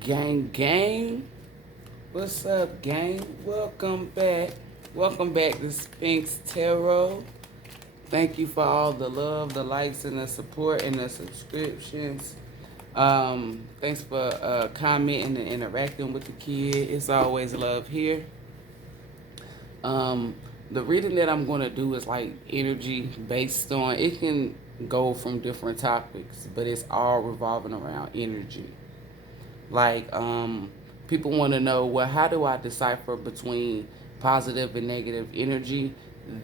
Gang, gang. What's up, gang? Welcome back. Welcome back to Spinks Tarot. Thank you for all the love, the likes, and the support, and the subscriptions. Thanks for commenting and interacting with the kid. It's always love here. Um, the reading that I'm going to do is like energy based on, it can go from different topics, but it's all revolving around energy. Like, people want to know, well, how do I decipher between positive and negative energy?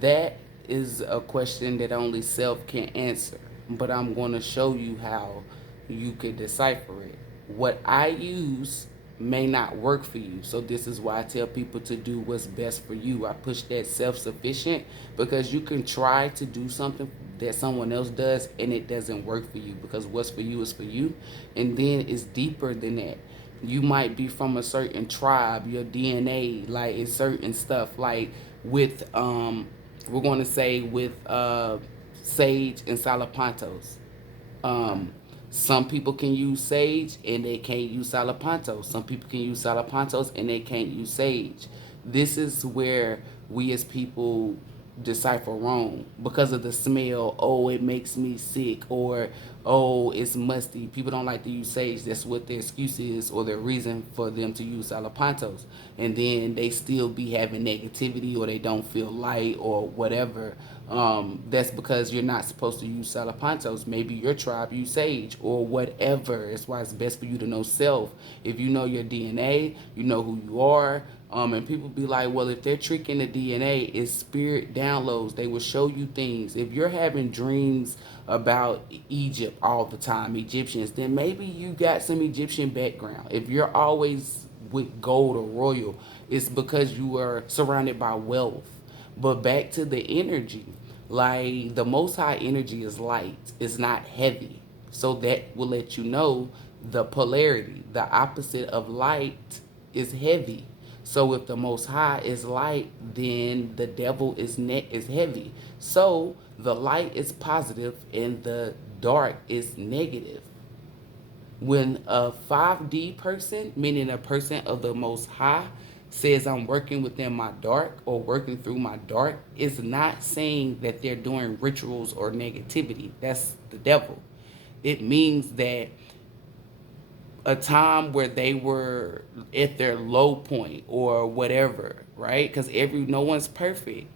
That is a question that only self can answer. But I'm going to show you how you can decipher it. What I use may not work for you. So this is why I tell people to do what's best for you. I push that self-sufficient because you can try to do something that someone else does and it doesn't work for you, because what's for you is for you. And then it's deeper than that. You might be from a certain tribe, your DNA, like it's certain stuff, like with we're going to say with sage and salapantos. um, some people can use sage and they can't use salapantos. Some people can use salapantos and they can't use sage. This is where we as people decipher wrong because of the smell. Oh, it makes me sick, or oh, it's musty. People don't like to use sage. That's what their excuse is, or their reason for them to use salapantos. And then they still be having negativity, or they don't feel light, or whatever. That's because you're not supposed to use salapantos. Maybe your tribe use sage or whatever. That's why it's best for you to know self. If you know your DNA, you know who you are. And people be like, well, if they're tricking the DNA, it's spirit downloads. They will show you things. If you're having dreams about Egypt all the time, Egyptians, then maybe you got some Egyptian background. If you're always with gold or royal, it's because you are surrounded by wealth. But back to the energy, like the most high energy is light, it's not heavy. So that will let you know the polarity. The opposite of light is heavy. So if the most high is light, then the devil is heavy. So the light is positive and the dark is negative. When a 5D person, meaning a person of the most high, says I'm working within my dark or working through my dark, is not saying that they're doing rituals or negativity. That's the devil. It means that a time where they were at their low point or whatever, right? Because every no one's perfect.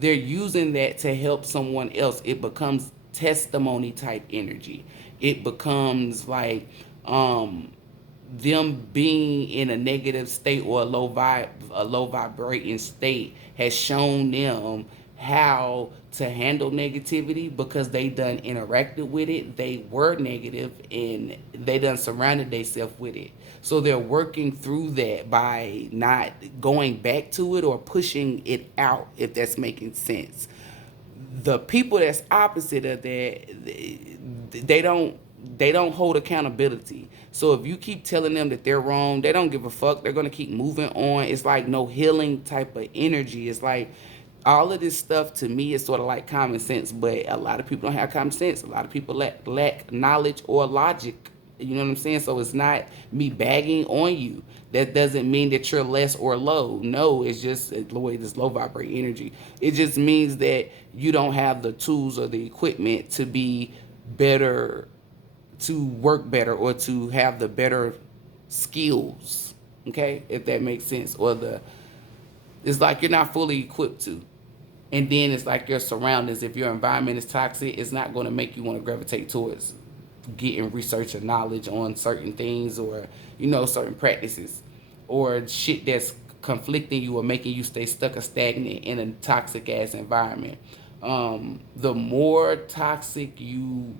They're using that to help someone else. It becomes testimony type energy. It becomes like them being in a negative state or a low vibrating state has shown them how to handle negativity because they done interacted with it. They were negative and they done surrounded themselves with it. So they're working through that by not going back to it or pushing it out, if that's making sense. The people that's opposite of that, they don't they don't hold accountability. So if you keep telling them that they're wrong, they don't give a fuck. They're gonna keep moving on. It's like no healing type of energy. It's like all of this stuff to me is sort of like common sense, but a lot of people don't have common sense. A lot of people lack knowledge or logic. You know what I'm saying? So it's not me bagging on you. That doesn't mean that you're less or low. No, it's just the way this low vibrate energy. It just means that you don't have the tools or the equipment to be better, to work better, or to have the better skills. Okay, if that makes sense. Or the it's like you're not fully equipped to. And then it's like your surroundings. If your environment is toxic, it's not going to make you want to gravitate towards getting research or knowledge on certain things, or certain practices, or shit that's conflicting you or making you stay stuck or stagnant in a toxic ass environment. The more toxic you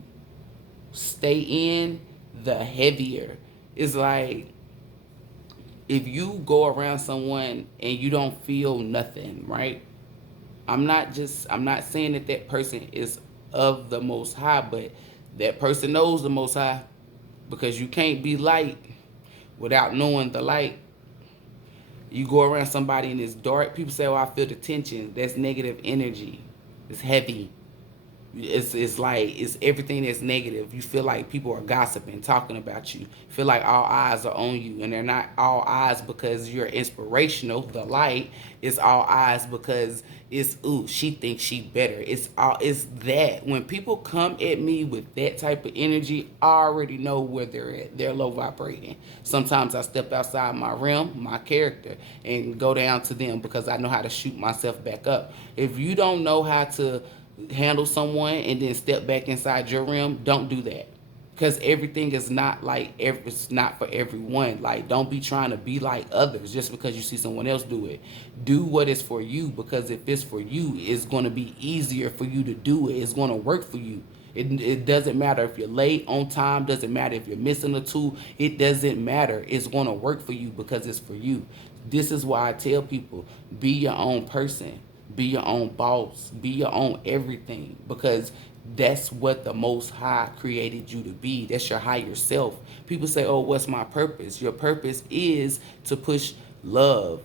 stay in, the heavier. It's like if you go around someone and you don't feel nothing, right? I'm not saying that that person is of the most high, but that person knows the most high, because you can't be light without knowing the light. You go around somebody and it's dark, people say, oh, I feel the tension. That's negative energy. It's heavy. It's like it's everything that's negative. You feel like people are gossiping, talking about you. You feel like all eyes are on you, and they're not all eyes because you're inspirational. The light is all eyes because it's ooh, she thinks she better. It's that when people come at me with that type of energy, I already know where they're at. They're low vibrating. Sometimes I step outside my realm, my character, and go down to them because I know how to shoot myself back up. If you don't know how to handle someone and then step back inside your realm, don't do that. Because everything is not like it's not for everyone. Like, don't be trying to be like others just because you see someone else do it. Do what is for you, because if it's for you, it's going to be easier for you to do it. It's going to work for you. It doesn't matter if you're late, on time, doesn't matter if you're missing a tool. It doesn't matter. It's going to work for you because it's for you. This is why I tell people, be your own person. Be your own boss. Be your own everything, because that's what the Most High created you to be. That's your higher self. People say, oh, what's my purpose? Your purpose is to push love,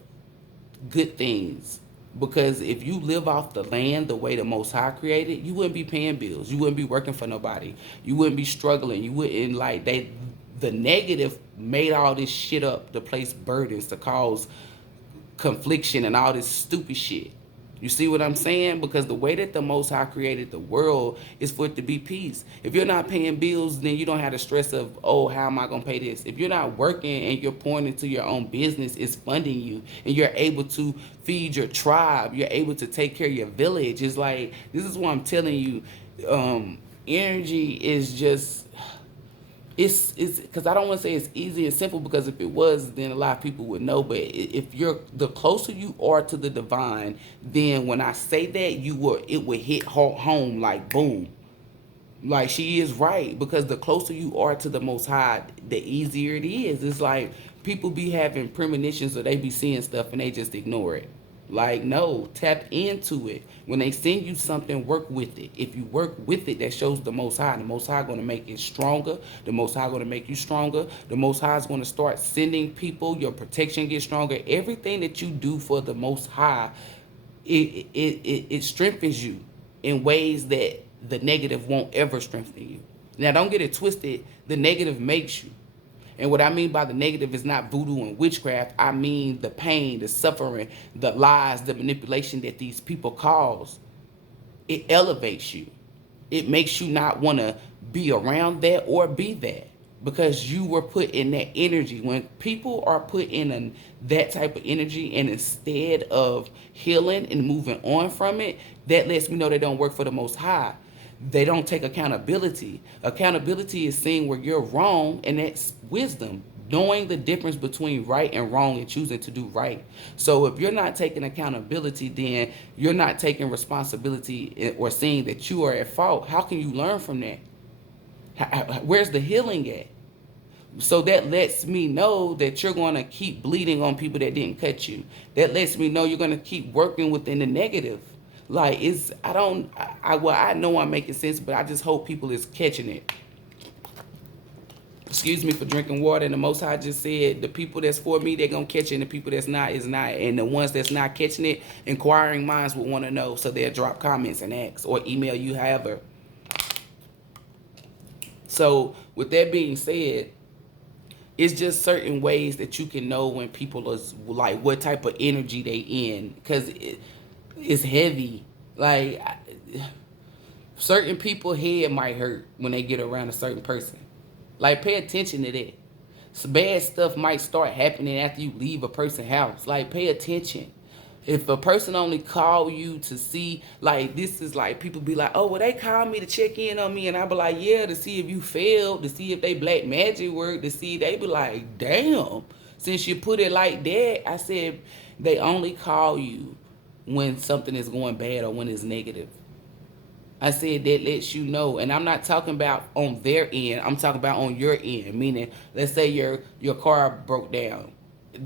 good things. Because if you live off the land the way the Most High created, you wouldn't be paying bills. You wouldn't be working for nobody. You wouldn't be struggling. You wouldn't like the negative made all this shit up to place burdens, to cause confliction and all this stupid shit. You see what I'm saying? Because the way that the Most High created the world is for it to be peace. If you're not paying bills, then you don't have the stress of, oh, how am I going to pay this? If you're not working and you're pouring into your own business, it's funding you, and you're able to feed your tribe, you're able to take care of your village. It's like, this is what I'm telling you. Energy is just, it's because I don't want to say it's easy and simple, because if it was, then a lot of people would know. But if you're, the closer you are to the divine, then when I say that, it will hit home like boom. Like, she is right, because the closer you are to the Most High, the easier it is. It's like people be having premonitions, or they be seeing stuff and they just ignore it. Like, no, tap into it. When they send you something, work with it. If you work with it, that shows the Most High. The Most High going to make it stronger. The Most High going to make you stronger. The Most High is going to start sending people. Your protection gets stronger. Everything that you do for the Most High, it strengthens you in ways that the negative won't ever strengthen you. Now, don't get it twisted. The negative makes you. And what I mean by the negative is not voodoo and witchcraft. I mean the pain, the suffering, the lies, the manipulation that these people cause. It elevates you. It makes you not want to be around that or be that, because you were put in that energy. When people are put in that type of energy, and instead of healing and moving on from it, that lets me know they don't work for the Most High. They don't take accountability. Accountability is seeing where you're wrong, and that's wisdom. Knowing the difference between right and wrong and choosing to do right. So if you're not taking accountability, then you're not taking responsibility or seeing that you are at fault. How can you learn from that? Where's the healing at? So that lets me know that you're going to keep bleeding on people that didn't cut you. That lets me know you're going to keep working within the negative. Like, it's, I know I'm making sense, but I just hope people is catching it. Excuse me for drinking water. And the Most High just said, the people that's for me, they're going to catch it. And the people that's not is not. And the ones that's not catching it, inquiring minds will want to know. So they'll drop comments and ask, or email you, however. So with that being said, it's just certain ways that you can know when people is like, what type of energy they in. Because it's heavy. Like, certain people head might hurt when they get around a certain person. Like, pay attention to that. Some bad stuff might start happening after you leave a person's house. Like, pay attention. If a person only call you to see, like, this is like, people be like, oh, well, they called me to check in on me. And I be like, yeah, to see if you failed, to see if they black magic work, to see, they be like, damn. Since you put it like that, I said, they only call you when something is going bad or when it's negative. I said that lets you know. And I'm not talking about on their end. I'm talking about on your end. Meaning, let's say your car broke down.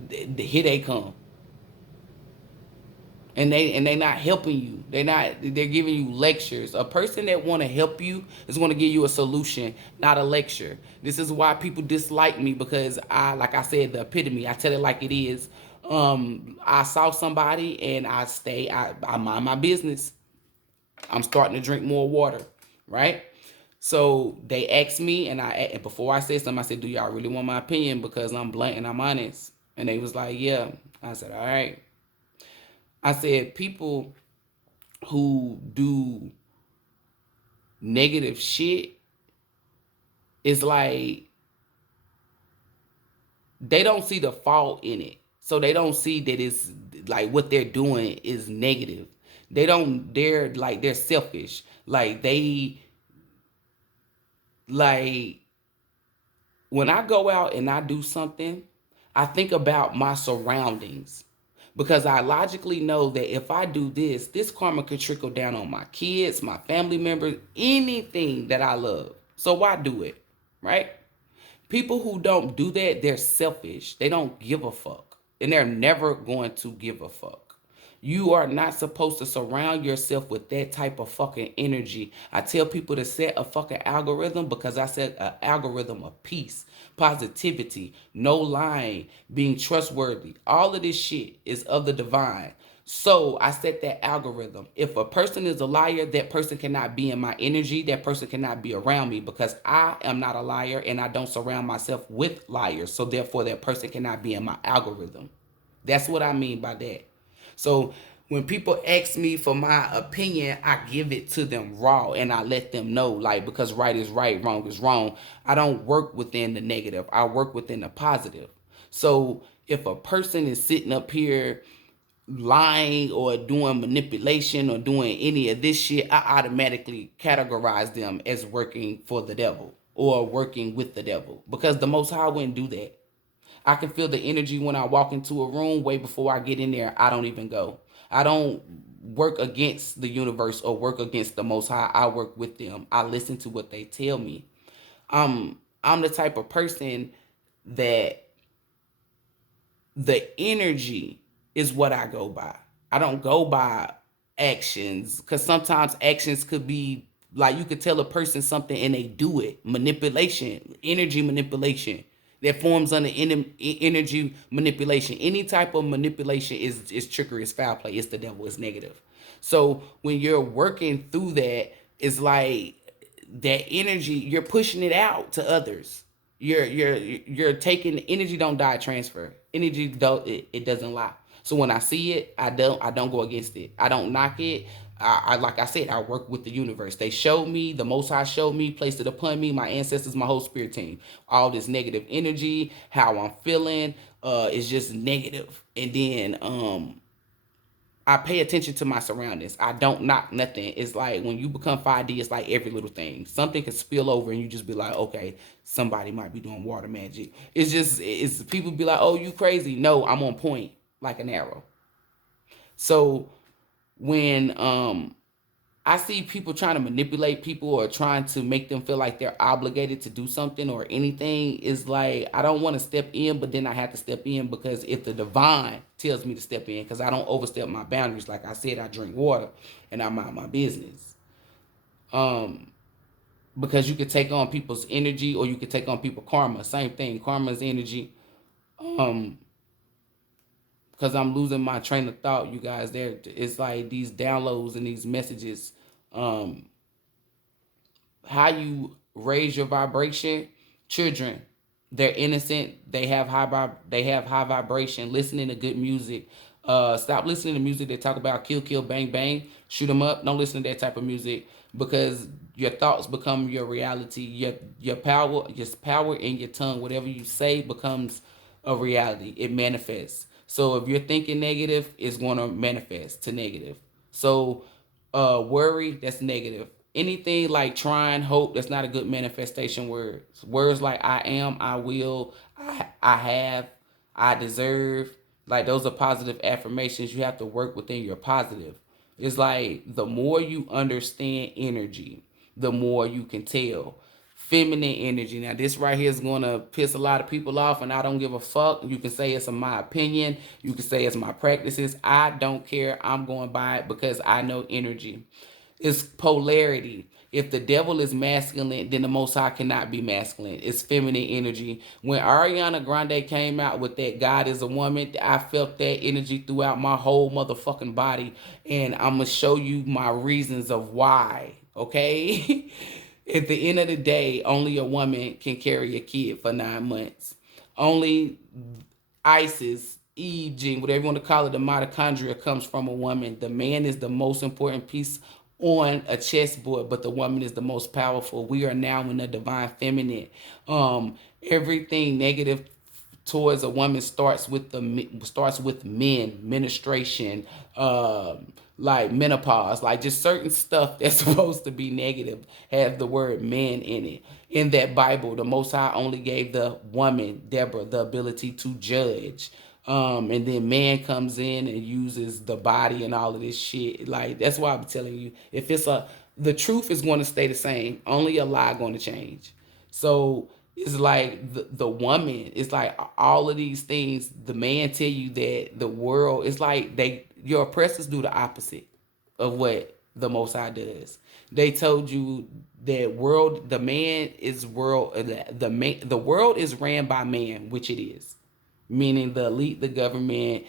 Here they come. And they not helping you. They're giving you lectures. A person that want to help you is going to give you a solution, not a lecture. This is why people dislike me, because like I said, the epitome. I tell it like it is. I saw somebody and I mind my business. I'm starting to drink more water. right? So they asked me, and before I said something, I said, "Do y'all really want my opinion? Because I'm blunt and I'm honest." And they was like, "Yeah." I said, "All right." I said, "People who do negative shit is like they don't see the fault in it. So they don't see that it's like what they're doing is negative. They're selfish. Like when I go out and I do something, I think about my surroundings because I logically know that if I do this, this karma could trickle down on my kids, my family members, anything that I love. So why do it? Right? People who don't do that, they're selfish. They don't give a fuck. And they're never going to give a fuck. You are not supposed to surround yourself with that type of fucking energy. I tell people to set a fucking algorithm because I set an algorithm of peace, positivity, no lying, being trustworthy. All of this shit is of the divine. So I set that algorithm. If a person is a liar, that person cannot be in my energy. That person cannot be around me because I am not a liar and I don't surround myself with liars. So therefore, that person cannot be in my algorithm. That's what I mean by that. So when people ask me for my opinion, I give it to them raw and I let them know, like, because right is right, wrong is wrong. I don't work within the negative, I work within the positive. So if a person is sitting up here lying or doing manipulation or doing any of this shit, I automatically categorize them as working for the devil or working with the devil because the Most High wouldn't do that. I can feel the energy when I walk into a room way before I get in there. I don't even go. I don't work against the universe or work against the Most High. I work with them. I listen to what they tell me. I'm the type of person that the energy is what I go by. I don't go by actions because sometimes actions could be like you could tell a person something and they do it. Manipulation, energy manipulation that forms under energy manipulation. Any type of manipulation is trickery, is foul play, it's the devil, it's negative. So when you're working through that, it's like that energy, you're pushing it out to others. You're taking energy, don't die, transfer. Energy don't, it doesn't lie. So when I see it, I don't go against it. I don't knock it. I like I said, I work with the universe. They showed me, the Most High showed me, placed it upon me, my ancestors, my whole spirit team. All this negative energy, how I'm feeling, is just negative. And then I pay attention to my surroundings. I don't knock nothing. It's like when you become 5D, it's like every little thing. Something can spill over and you just be like, okay, somebody might be doing water magic. It's people be like, oh, you crazy. No, I'm on point like an arrow. So when I see people trying to manipulate people or trying to make them feel like they're obligated to do something or anything. Is like I don't want to step in, but then I have to step in because if the divine tells me to step in, because I don't overstep my boundaries. Like I said, I drink water and I mind my business. Um, because you could take on people's energy or you could take on people karma. Same thing. Karma is energy. Um, because I'm losing my train of thought, you guys. There, it's like these downloads and these messages. Um, how you raise your vibration. Children, they're innocent, they have high vibration, listening to good music. Stop listening to music that talk about kill kill bang bang, shoot them up. Don't listen to that type of music because your thoughts become your reality. Your power in your tongue, whatever you say becomes a reality. It manifests. So if you're thinking negative, it's going to manifest to negative. So worry, that's negative. Anything like trying, hope, that's not a good manifestation word. Words like I am, I will, I have, I deserve, like those are positive affirmations. You have to work within your positive. It's like the more you understand energy, the more you can tell. Feminine energy. Now, this right here is going to piss a lot of people off, and I don't give a fuck. You can say it's my opinion. You can say it's my practices. I don't care. I'm going by it because I know energy. It's polarity. If the devil is masculine, then the Most High cannot be masculine. It's feminine energy. When Ariana Grande came out with that God is a woman, I felt that energy throughout my whole motherfucking body. And I'm going to show you my reasons of why. Okay? At the end of the day, only a woman can carry a kid for 9 months. Only Isis, Eve gene, whatever you want to call it, the mitochondria comes from a woman. The man is the most important piece on a chessboard, but the woman is the most powerful. We are now in the divine feminine. Everything negative towards a woman starts with men, menstruation, like menopause, like just certain stuff that's supposed to be negative has the word man in it. In that Bible, the Most High only gave the woman, Deborah, the ability to judge. And then man comes in and uses the body and all of this shit. Like, that's why I'm telling you, if the truth is going to stay the same, only a lie going to change. So it's like the woman, it's like all of these things, the man tell you that the world, it's like your oppressors do the opposite of what the Most High does. They told you that the man is world, the world is ran by man, which it is, meaning the elite, the government,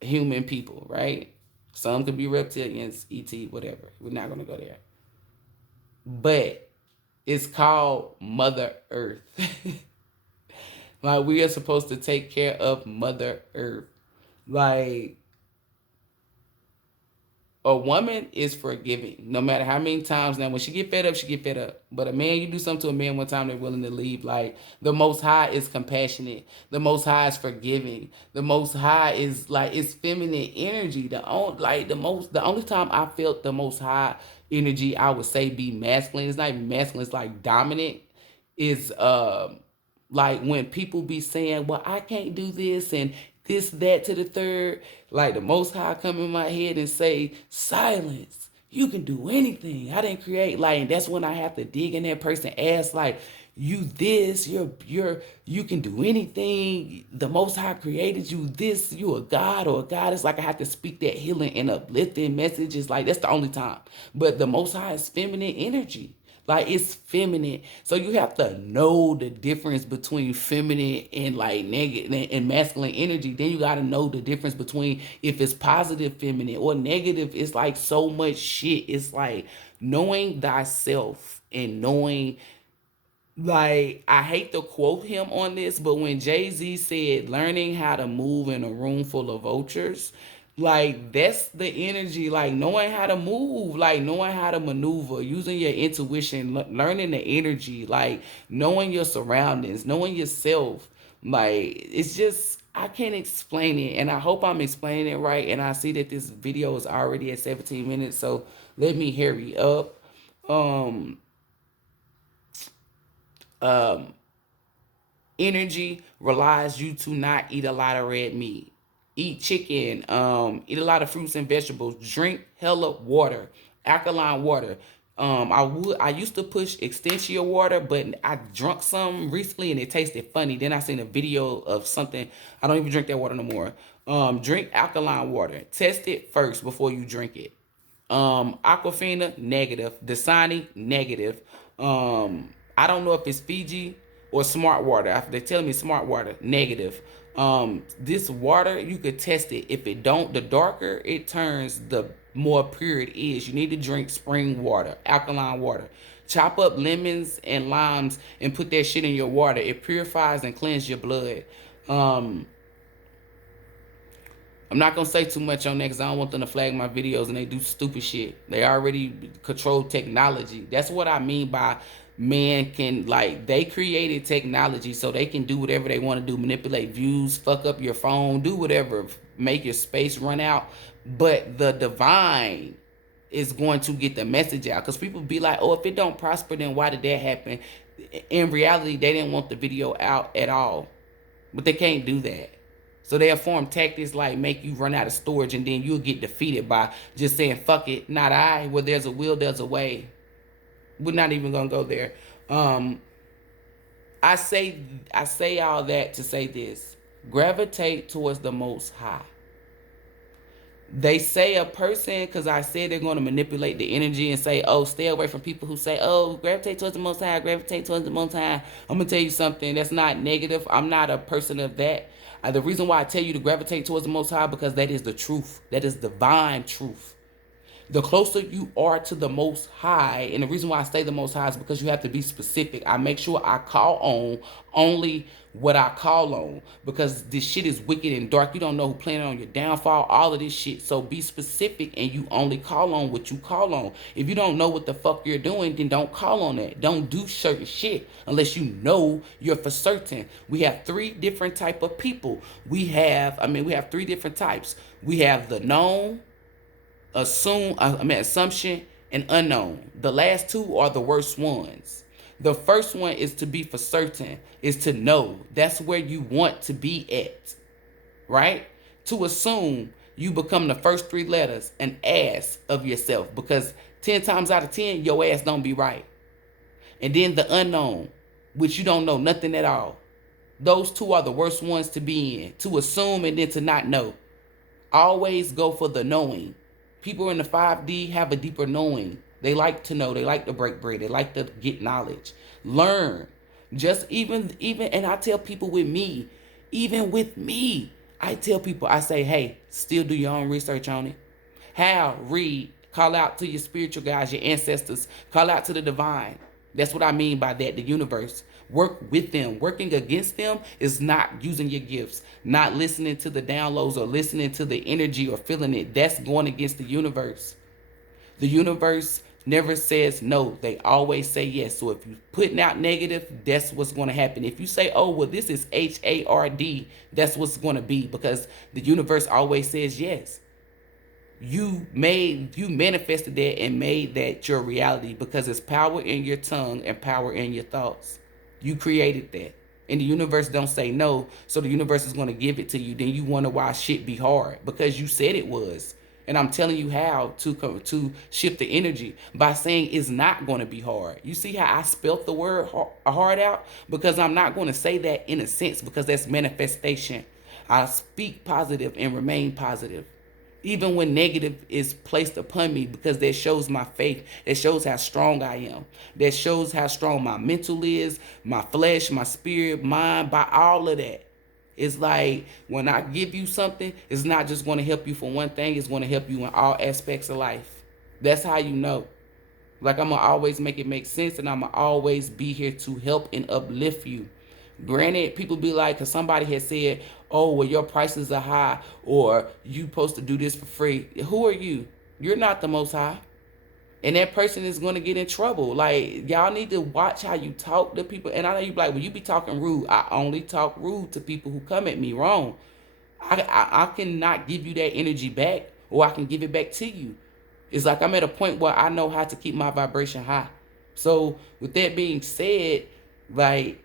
human people, right? Some could be reptilians, ET, whatever. We're not gonna go there. But it's called Mother Earth. Like, we are supposed to take care of Mother Earth. Like, a woman is forgiving no matter how many times. Now when she get fed up, she get fed up, but a man, you do something to a man one time, they're willing to leave. Like, the Most High is compassionate, the Most High is forgiving, the Most High is like, it's feminine energy. The only time I felt the Most High energy, I would say, be masculine. It's not even masculine, it's like dominant. Is like when people be saying, well, I can't do this and this, that, to the third. Like, the Most High come in my head and say, silence. You can do anything. I didn't create. Like, and that's when I have to dig in that person ass, like, you this, you can do anything. The Most High created you this, you a god or a goddess. Like, I have to speak that healing and uplifting messages. Like, that's the only time. But the Most High is feminine energy. Like, it's feminine. So you have to know the difference between feminine and like negative and masculine energy. Then you got to know the difference between if it's positive feminine or negative. It's like so much shit. It's like knowing thyself and knowing, like, I hate to quote him on this, but when Jay-Z said learning how to move in a room full of vultures, like, that's the energy, like knowing how to move, like knowing how to maneuver, using your intuition, learning the energy, like knowing your surroundings, knowing yourself. Like, it's just, I can't explain it, and I hope I'm explaining it right. And I see that this video is already at 17 minutes, so let me hurry up. Um, um, Energy relies you to not eat a lot of red meat. Eat chicken, eat a lot of fruits and vegetables, drink hella water, alkaline water. I used to push Extensia water, but I drunk some recently and it tasted funny. Then I seen a video of something. I don't even drink that water no more. Drink alkaline water. Test it first before you drink it. Aquafina, negative. Dasani, negative. I don't know if it's Fiji or Smart Water. After they telling me Smart Water, negative. This water, you could test it. If it don't, the darker it turns, the more pure it is. You need to drink spring water, alkaline water. Chop up lemons and limes and put that shit in your water. It purifies and cleanses your blood. I'm not gonna say too much on that because I don't want them to flag my videos and they do stupid shit. They already control technology. That's what I mean by man can, like, they created technology so they can do whatever they want to do, manipulate views, fuck up your phone, do whatever, make your space run out. But the divine is going to get the message out, because people be like, oh, if it don't prosper, then why did that happen? In reality, they didn't want the video out at all, but they can't do that. So they'll form tactics like make you run out of storage, and then you'll get defeated by just saying, fuck it, not I. Where there's a will, there's a way. We're not even gonna go there. I say all that to say this. Gravitate towards the Most High. They say a person, because I said they're going to manipulate the energy and say, oh, stay away from people who say, oh, gravitate towards the Most High, gravitate towards the Most High. I'm going to tell you something that's not negative. I'm not a person of that. The reason why I tell you to gravitate towards the Most High, because that is the truth. That is divine truth. The closer you are to the Most High, and the reason why I say the Most High is because you have to be specific. I make sure I call on only what I call on, because this shit is wicked and dark. You don't know who planning on your downfall, all of this shit. So be specific, and you only call on what you call on. If you don't know what the fuck you're doing, then don't call on that. Don't do certain shit unless you know you're for certain. We have three different type of people. We have three different types. We have the known, assumption, and unknown. The last two are the worst ones. The first one is to be for certain, is to know. That's where you want to be at, right? To assume, you become the first three letters, an ass of yourself, because 10 times out of 10, your ass don't be right. And then the unknown, which you don't know nothing at all. Those two are the worst ones to be in. To assume and then to not know. Always go for the knowing. People in the 5D have a deeper knowing. They like to know. They like to break bread. They like to get knowledge. Learn. Just even, and I tell people even with me, I tell people, I say, hey, still do your own research on it. How? Read. Call out to your spiritual guides, your ancestors. Call out to the divine. That's what I mean by that, the universe. Work with them. Working against them is not using your gifts, not listening to the downloads or listening to the energy or feeling it. That's going against the universe. The universe never says no. They always say yes. So if you're putting out negative, that's what's going to happen. If you say, oh, well, this is HARD, that's what's going to be, because the universe always says yes. You manifested that and made that your reality, because it's power in your tongue and power in your thoughts. You created that. And the universe don't say no, so the universe is going to give it to you. Then you wonder why shit be hard, because you said it was. And I'm telling you how to shift the energy by saying it's not going to be hard. You see how I spelt the word hard out? Because I'm not going to say that in a sense, because that's manifestation. I speak positive and remain positive, even when negative is placed upon me, because that shows my faith. That shows how strong I am. That shows how strong my mental is, my flesh, my spirit, mind, by all of that. It's like when I give you something, it's not just going to help you for one thing. It's going to help you in all aspects of life. That's how you know. Like, I'm going to always make it make sense, and I'm going to always be here to help and uplift you. Granted, people be like, because somebody has said, oh, well, your prices are high, or you supposed to do this for free. Who are you? You're not the Most High. And that person is going to get in trouble. Like, y'all need to watch how you talk to people. And I know you be like, well, you be talking rude. I only talk rude to people who come at me wrong. I cannot give you that energy back, or I can give it back to you. It's like I'm at a point where I know how to keep my vibration high. So with that being said, like,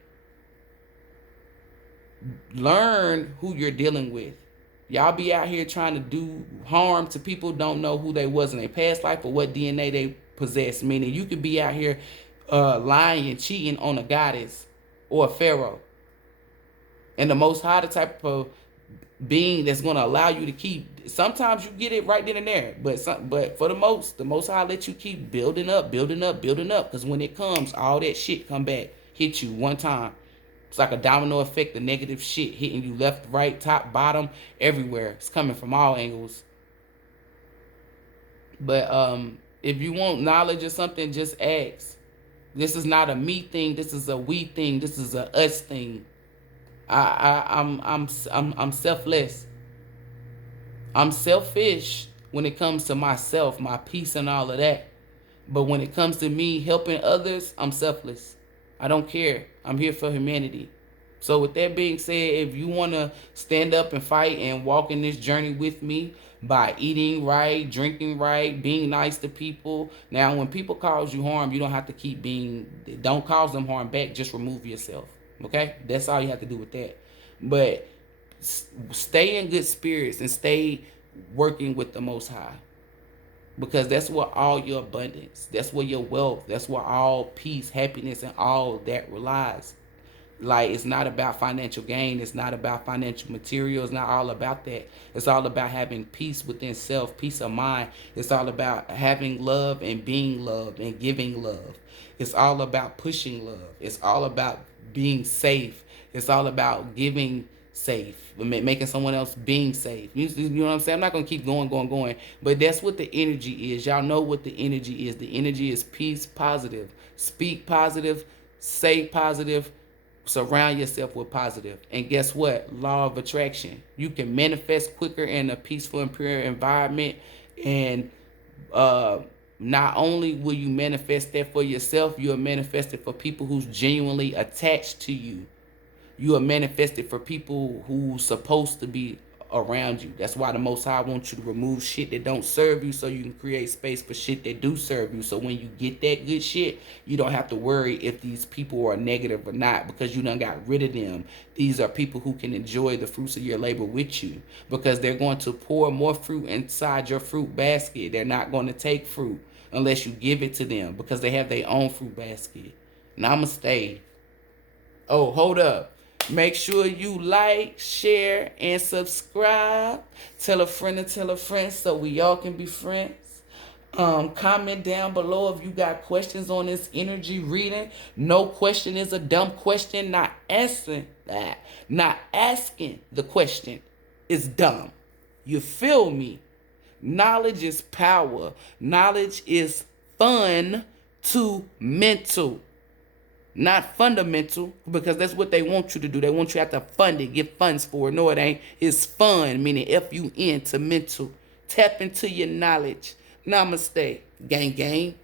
learn who you're dealing with. Y'all be out here trying to do harm to people, don't know who they was in their past life or what DNA they possess. Meaning you could be out here lying and cheating on a goddess or a pharaoh. And the Most High, the type of being that's going to allow you to keep, sometimes you get it right then and there, but for the Most High let you keep building up, because when it comes, all that shit come back, hit you one time. It's like a domino effect, the negative shit hitting you left, right, top, bottom, everywhere. It's coming from all angles. But if you want knowledge or something, just ask. This is not a me thing. This is a we thing. This is a us thing. I'm selfless. I'm selfish when it comes to myself, my peace, and all of that. But when it comes to me helping others, I'm selfless. I don't care. I'm here for humanity. So with that being said, if you want to stand up and fight and walk in this journey with me by eating right, drinking right, being nice to people. Now, when people cause you harm, you don't have to don't cause them harm back. Just remove yourself. Okay? That's all you have to do with that. But stay in good spirits and stay working with the Most High. Because that's where all your abundance, that's where your wealth, that's where all peace, happiness, and all that relies. Like, it's not about financial gain. It's not about financial material. It's not all about that. It's all about having peace within self, peace of mind. It's all about having love and being loved and giving love. It's all about pushing love. It's all about being safe. It's all about giving safe, making someone else being safe. You know what I'm saying? I'm not gonna keep going, but that's what the energy is. Y'all know what the energy is. The energy is peace, positive. Speak positive, say positive, surround yourself with positive. And guess what? Law of attraction. You can manifest quicker in a peaceful and pure environment. And uh not only will you manifest that for yourself, you'll manifest it for people who's genuinely attached to you. You are manifested for people who's supposed to be around you. That's why the Most High wants you to remove shit that don't serve you, so you can create space for shit that do serve you. So when you get that good shit, you don't have to worry if these people are negative or not, because you done got rid of them. These are people who can enjoy the fruits of your labor with you, because they're going to pour more fruit inside your fruit basket. They're not going to take fruit unless you give it to them, because they have their own fruit basket. Namaste. Oh, hold up. Make sure you like, share, and subscribe. Tell a friend to tell a friend so we all can be friends. Comment down below if you got questions on this energy reading. No question is a dumb question. Not asking the question is dumb. You feel me? Knowledge is power. Knowledge is fun to mental. Not fundamental, because that's what they want you to do. They want you to have to fund it, get funds for it. No, it ain't. It's fun, meaning F-U-N to mental. Tap into your knowledge. Namaste. Gang, gang.